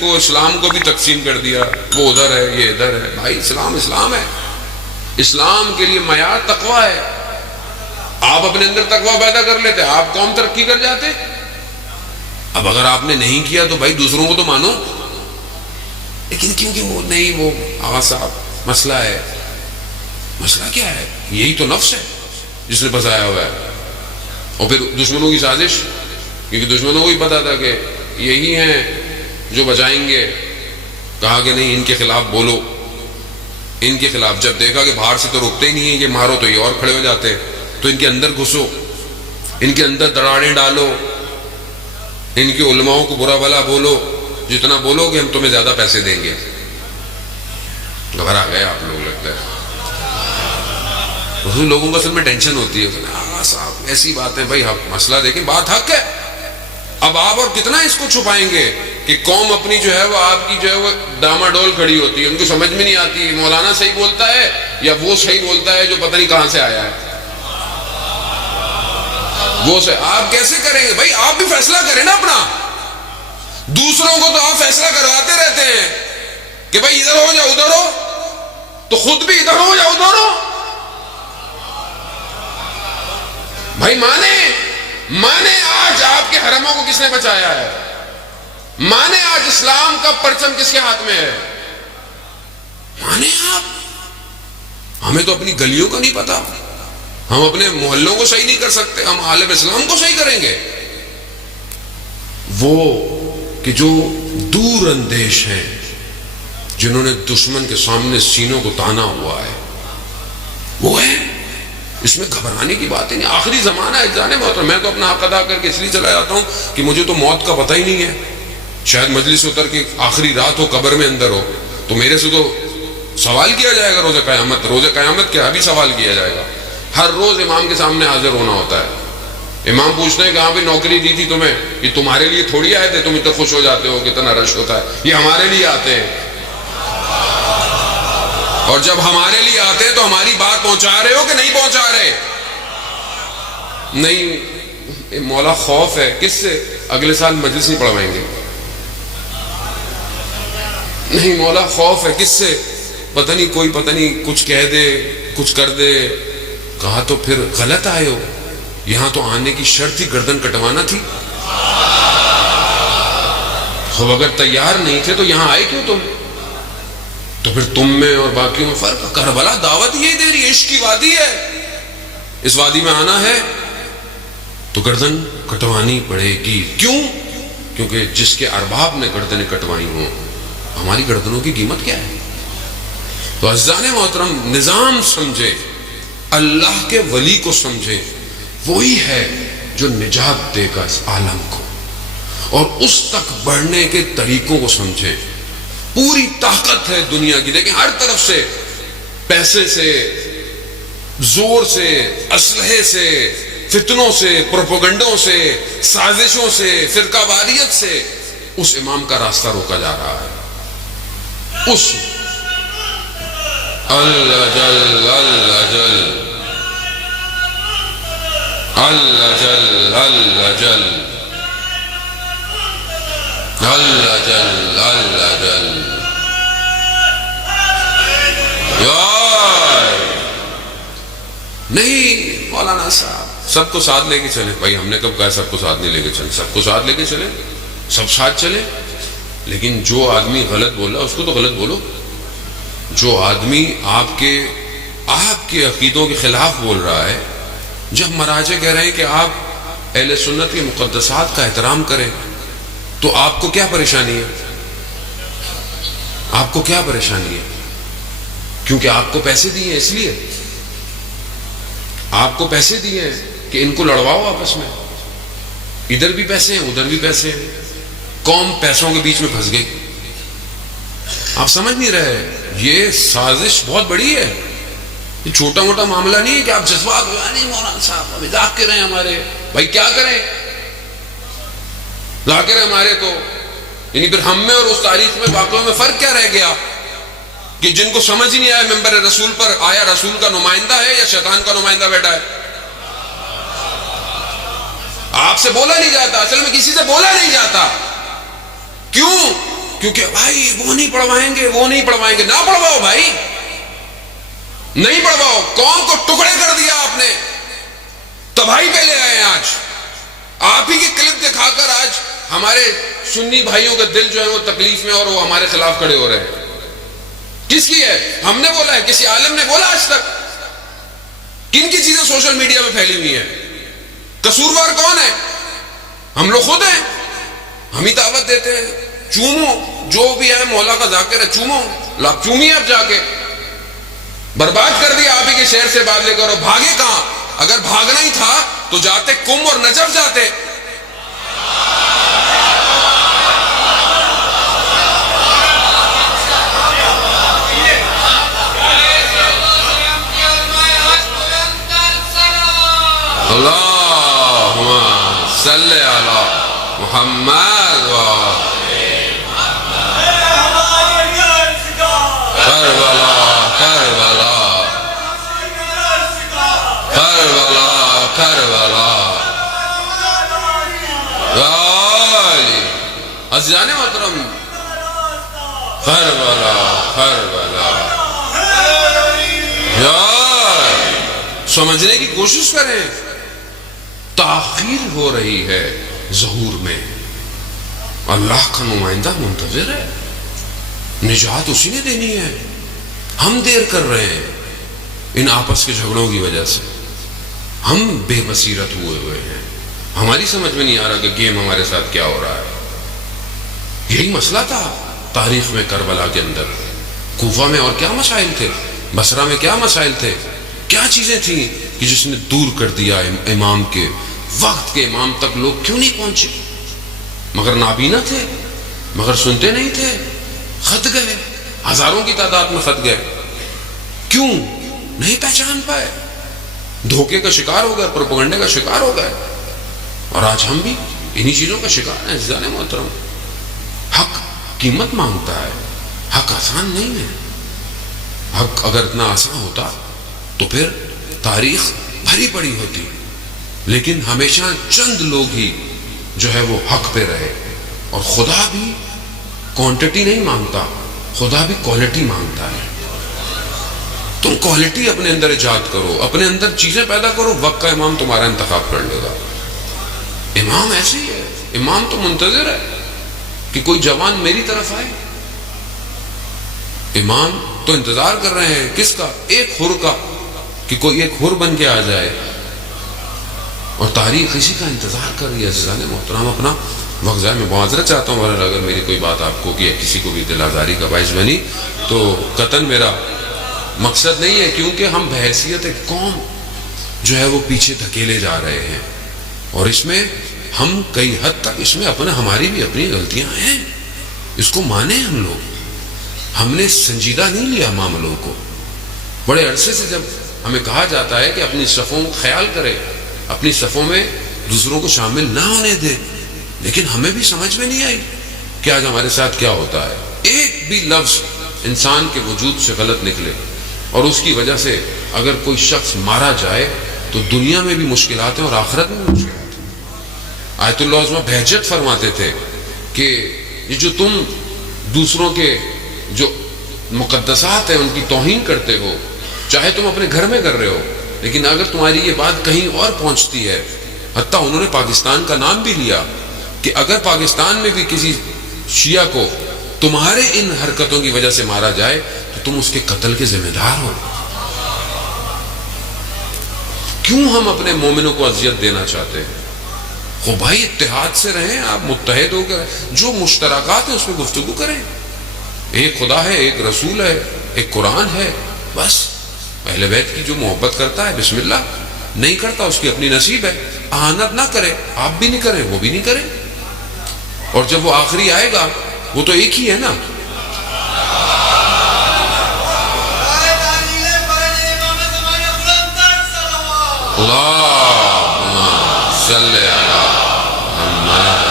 کو اسلام کو بھی تقسیم کر دیا، وہ ادھر ہے یہ ادھر ہے. بھائی اسلام اسلام ہے. اسلام کے لیے معیار تقویٰ ہے. آپ اپنے اندر تقویٰ پیدا کر لیتے آپ قوم ترقی کر جاتے. اب اگر آپ نے نہیں کیا تو بھائی دوسروں کو تو مانو، لیکن کیونکہ وہ نہیں، وہ آغا صاحب مسئلہ ہے. مسئلہ کیا ہے؟ یہی تو نفس ہے جس نے بسایا ہوا ہے. اور پھر دشمنوں کی سازش، کیونکہ دشمنوں کو بھی پتا تھا کہ یہی ہیں جو بچائیں گے. کہا کہ نہیں ان کے خلاف بولو، ان کے خلاف. جب دیکھا کہ باہر سے تو روکتے ہی نہیں ہیں، یہ مارو تو یہ اور کھڑے ہو جاتے ہیں، تو ان کے اندر گھسو، ان کے اندر دراڑیں ڈالو، ان کے علماؤں کو برا بھلا بولو. جتنا بولو گے ہم تمہیں زیادہ پیسے دیں گے. گھبرا گئے آپ لوگ لگتا ہے. دوسرے لوگوں کو اصل میں ٹینشن ہوتی ہے کہ آغا صاحب ایسی بات ہے. بھائی مسئلہ دیکھیں، بات حق ہے. اب آپ اور کتنا اس کو چھپائیں گے کہ قوم اپنی جو ہے وہ آپ کی جو ہے وہ ڈاماڈول کھڑی ہوتی ہے. ان کو سمجھ میں نہیں آتی مولانا صحیح بولتا ہے یا وہ صحیح بولتا ہے جو پتہ نہیں کہاں سے آیا ہے. وہ سے آپ کیسے کریں گے؟ بھائی آپ بھی فیصلہ کریں نا اپنا. دوسروں کو تو آپ فیصلہ کرواتے رہتے ہیں کہ بھائی ادھر ہو یا ادھر ہو، تو خود بھی ادھر ہو یا ادھر ہو. بھائی مانے آج آپ کے حرموں کو کس نے بچایا ہے؟ مانے آج اسلام کا پرچم کس کے ہاتھ میں ہے؟ مانے آپ. ہمیں تو اپنی گلیوں کا نہیں پتا، ہم اپنے محلوں کو صحیح نہیں کر سکتے، ہم عالم اسلام کو صحیح کریں گے. وہ کہ جو دور اندیش ہیں، جنہوں نے دشمن کے سامنے سینوں کو تانا ہوا ہے، وہ ہے. اس میں گھبرانے کی بات ہی نہیں. آخری زمانہ ہے جانے محترم. میں تو اپنا حق ادا کر کے اس لیے چلا جاتا ہوں کہ مجھے تو موت کا پتہ ہی نہیں ہے. شاید مجلس اتر کے آخری رات ہو، قبر میں اندر ہو، تو میرے سے تو سوال کیا جائے گا. روز قیامت، روز قیامت کیا ابھی سوال کیا جائے گا. ہر روز امام کے سامنے حاضر ہونا ہوتا ہے. امام پوچھتے ہیں کہ ہاں بھی نوکری دی تھی تمہیں، یہ تمہارے لیے تھوڑی آئے تھے، تم اتنا خوش ہو جاتے ہو، کتنا رش ہوتا ہے. یہ ہمارے لیے آتے ہیں، اور جب ہمارے لیے آتے ہیں تو ہماری بات پہنچا رہے ہو کہ نہیں پہنچا رہے؟ نہیں. مولا خوف ہے کس سے؟ اگلے سال مجلس نہیں پڑھوائیں گے. نہیں مولا خوف ہے کس سے؟ پتہ نہیں کوئی پتہ نہیں کچھ کہہ دے، کچھ کر دے. کہا تو پھر غلط آئے ہو. یہاں تو آنے کی شرط تھی گردن کٹوانا تھی. خب اگر تیار نہیں تھے تو یہاں آئے کیوں تم؟ تو پھر تم میں اور باقیوں میں فرق. کربلا دعوت یہی دے رہی ہے، عشق کی وادی ہے. اس وادی میں آنا ہے تو گردن کٹوانی پڑے گی. کیوں؟ کیونکہ جس کے ارباب نے گردنیں کٹوائی ہوں، ہماری گردنوں کی قیمت کیا ہے؟ تو عزیزان محترم، نظام سمجھے، اللہ کے ولی کو سمجھے، وہی ہے جو نجات دے گا اس عالم کو، اور اس تک بڑھنے کے طریقوں کو سمجھے. پوری طاقت ہے دنیا کی، لیکن ہر طرف سے، پیسے سے، زور سے، اسلحے سے، فتنوں سے، پروپیگنڈوں سے، سازشوں سے، فرقہ واریت سے اس امام کا راستہ روکا جا رہا ہے. اس اللہ جل اللہ جل اللہ جل اللہ جل اللہ جل اللہ جل نہیں. مولانا صاحب سب کو ساتھ لے کے چلیں. بھائی ہم نے کب کہا سب کو ساتھ نہیں لے کے چلیں؟ سب کو ساتھ لے کے چلیں، سب ساتھ چلیں. لیکن جو آدمی غلط بول رہا ہے اس کو تو غلط بولو. جو آدمی آپ کے عقیدوں کے خلاف بول رہا ہے، جب مراجع کہہ رہے ہیں کہ آپ اہل سنت کے مقدسات کا احترام کریں، تو آپ کو کیا پریشانی ہے؟ آپ کو کیا پریشانی ہے؟ کیونکہ آپ کو پیسے دیے اس لیے آپ کو پیسے دیے ہیں کہ ان کو لڑواؤ آپس میں. ادھر بھی پیسے ہیں، ادھر بھی پیسے ہیں. قوم پیسوں کے بیچ میں پھنس گئی. آپ سمجھ نہیں رہے. یہ سازش بہت بڑی ہے. یہ چھوٹا موٹا معاملہ نہیں ہے کہ آپ جذبات نہیں مولانا صاحب مذاق کر رہے ہیں ہمارے. بھائی کیا کریں؟ ذاکر ہے ہمارے تو، یعنی پھر ہم میں اور اس تاریخ میں واقعوں میں فرق کیا رہ گیا کہ جن کو سمجھ ہی نہیں آیا ممبر رسول پر آیا رسول کا نمائندہ ہے یا شیطان کا نمائندہ بیٹھا ہے. آپ سے بولا نہیں جاتا، اصل میں کسی سے بولا نہیں جاتا. کیوں؟ کیونکہ بھائی وہ نہیں پڑھوائیں گے، وہ نہیں پڑھوائیں گے. نہ پڑھواؤ بھائی، نہیں پڑھواؤ. قوم کو ٹکڑے کر دیا آپ نے، تباہی پہ لے آئے ہیں. آج آپ ہی کی کلپ دکھا کر آج ہمارے سنی بھائیوں کا دل جو ہے وہ تکلیف میں، اور وہ ہمارے خلاف کھڑے ہو رہے ہیں. کس کی ہے؟ ہم نے بولا ہے؟ کسی عالم نے بولا آج تک؟ کن کی چیزیں سوشل میڈیا میں پھیلی ہوئی ہیں؟ قصوروار کون ہے؟ ہم لوگ خود ہیں. ہم ہی دعوت دیتے ہیں چومو، جو بھی ہے مولا کا ذاکر ہے چومو. لاپ چومیے اب جا کے. برباد کر دیا آپ ہی کے شہر سے بات لے کر. اور بھاگے کہاں؟ اگر بھاگنا ہی تھا تو جاتے کم اور نجف جاتے. اللہم صلی علی محمد کربلا کربلا کربلا کربلا. عزیزان محترم، کربلا کربلا. یار سمجھنے کی کوشش کریں. تاخیر ہو رہی ہے ظہور میں. اللہ کا نمائندہ منتظر ہے، نجات اسی نے دینی ہے. ہم دیر کر رہے ہیں ان آپس کے جھگڑوں کی وجہ سے. ہم بے بصیرت ہوئے ہیں. ہماری سمجھ میں نہیں آ رہا کہ گیم ہمارے ساتھ کیا ہو رہا ہے. یہی مسئلہ تھا تاریخ میں کربلا کے اندر. کوفہ میں اور کیا مسائل تھے، بصرہ میں کیا مسائل تھے، کیا چیزیں تھیں کہ جس نے دور کر دیا امام کے وقت کے امام تک لوگ کیوں نہیں پہنچے؟ مگر نابینا تھے، مگر سنتے نہیں تھے. خط گئے، ہزاروں کی تعداد میں خط گئے. کیوں نہیں پہچان پائے؟ دھوکے کا شکار ہو گئے، پروپیگنڈے کا شکار ہو گئے. اور آج ہم بھی انہی چیزوں کا شکار ہیں. عزیزان محترم، حق قیمت مانگتا ہے. حق آسان نہیں ہے. حق اگر اتنا آسان ہوتا تو پھر تاریخ بھری پڑی ہوتی. لیکن ہمیشہ چند لوگ ہی جو ہے وہ حق پہ رہے. اور خدا بھی کوانٹٹی نہیں مانگتا، خدا بھی کوالٹی مانگتا ہے. تم کوالٹی اپنے اندر ایجاد کرو، اپنے اندر چیزیں پیدا کرو، وقت کا امام تمہارا انتخاب کر لے گا. امام ایسے ہی ہے. امام تو منتظر ہے کہ کوئی جوان میری طرف آئے. امام تو انتظار کر رہے ہیں کس کا؟ ایک حر کا، کہ کوئی ایک حر بن کے آ جائے. اور تاریخ اسی کا انتظار کر رہی ہے. عزیزان محترم، اپنا وقت ضائع. میں معذرت چاہتا ہوں اگر میری کوئی بات آپ کو کہ کسی کو بھی دل آزاری کا باعث بنی تو قطعاً میرا مقصد نہیں ہے. کیونکہ ہم بحیثیت ایک قوم جو ہے وہ پیچھے دھکیلے جا رہے ہیں. اور اس میں ہم کئی حد تک اس میں ہماری بھی اپنی غلطیاں ہیں. اس کو مانیں. ہم لوگ ہم نے سنجیدہ نہیں لیا معاملوں کو. بڑے عرصے سے جب ہمیں کہا جاتا ہے کہ اپنی صفوں کو خیال کرے، اپنی صفوں میں دوسروں کو شامل نہ ہونے دے، لیکن ہمیں بھی سمجھ میں نہیں آئی کہ آج ہمارے ساتھ کیا ہوتا ہے. ایک بھی لفظ انسان کے وجود سے غلط نکلے اور اس کی وجہ سے اگر کوئی شخص مارا جائے تو دنیا میں بھی مشکلات ہیں اور آخرت میں بھی مشکلات ہیں. آیت اللہ عظمہ بہجت فرماتے تھے کہ یہ جو تم دوسروں کے جو مقدسات ہیں ان کی توہین کرتے ہو، چاہے تم اپنے گھر میں کر رہے ہو، لیکن اگر تمہاری یہ بات کہیں اور پہنچتی ہے، حتیٰ انہوں نے پاکستان کا نام بھی لیا کہ اگر پاکستان میں بھی کسی شیعہ کو تمہارے ان حرکتوں کی وجہ سے مارا جائے تو تم اس کے قتل کے ذمہ دار ہو. کیوں ہم اپنے مومنوں کو اذیت دینا چاہتے ہیں؟ خو بھائی اتحاد سے رہیں، آپ متحد ہو کر جو مشترکات ہیں اس میں گفتگو کریں. ایک خدا ہے، ایک رسول ہے، ایک قرآن ہے. بس اہل بیت کی جو محبت کرتا ہے بسم اللہ، نہیں کرتا اس کی اپنی نصیب ہے. اہانت نہ کرے، آپ بھی نہیں کریں، وہ بھی نہیں کریں. اور جب وہ آخری آئے گا وہ تو ایک ہی ہے نا. اللہم صلی علی محمد،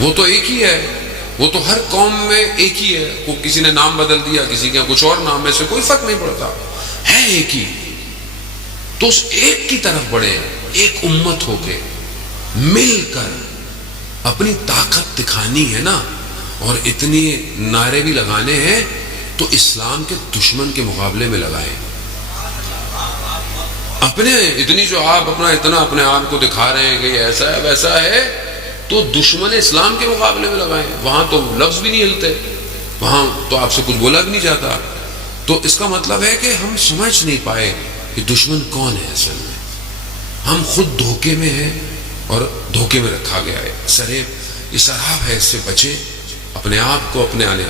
وہ تو ایک ہی ہے. وہ تو ہر قوم میں ایک ہی ہے. وہ کسی نے نام بدل دیا، کسی کے کچھ اور نام، میں سے کوئی فرق نہیں پڑتا، ہے ایک ہی. تو اس ایک کی طرف بڑھے، ایک امت ہو کے مل کر اپنی طاقت دکھانی ہے نا اور اتنی نعرے بھی لگانے ہیں تو اسلام کے دشمن کے مقابلے میں لگائیں. اپنے اتنی جو آپ اتنا اپنے آپ کو دکھا رہے ہیں کہ یہ ایسا ہے ویسا ہے تو دشمن اسلام کے مقابلے میں لگائیں. وہاں تو لفظ بھی نہیں ہلتے, وہاں تو آپ سے کچھ بولا بھی نہیں جاتا. تو اس کا مطلب ہے کہ ہم سمجھ نہیں پائے کہ دشمن کون ہے. اصل میں ہم خود دھوکے میں ہیں اور دھوکے میں رکھا گیا ہے. سریب یہ سراب ہے, اس سے بچیں, اپنے آپ کو اپنے آنے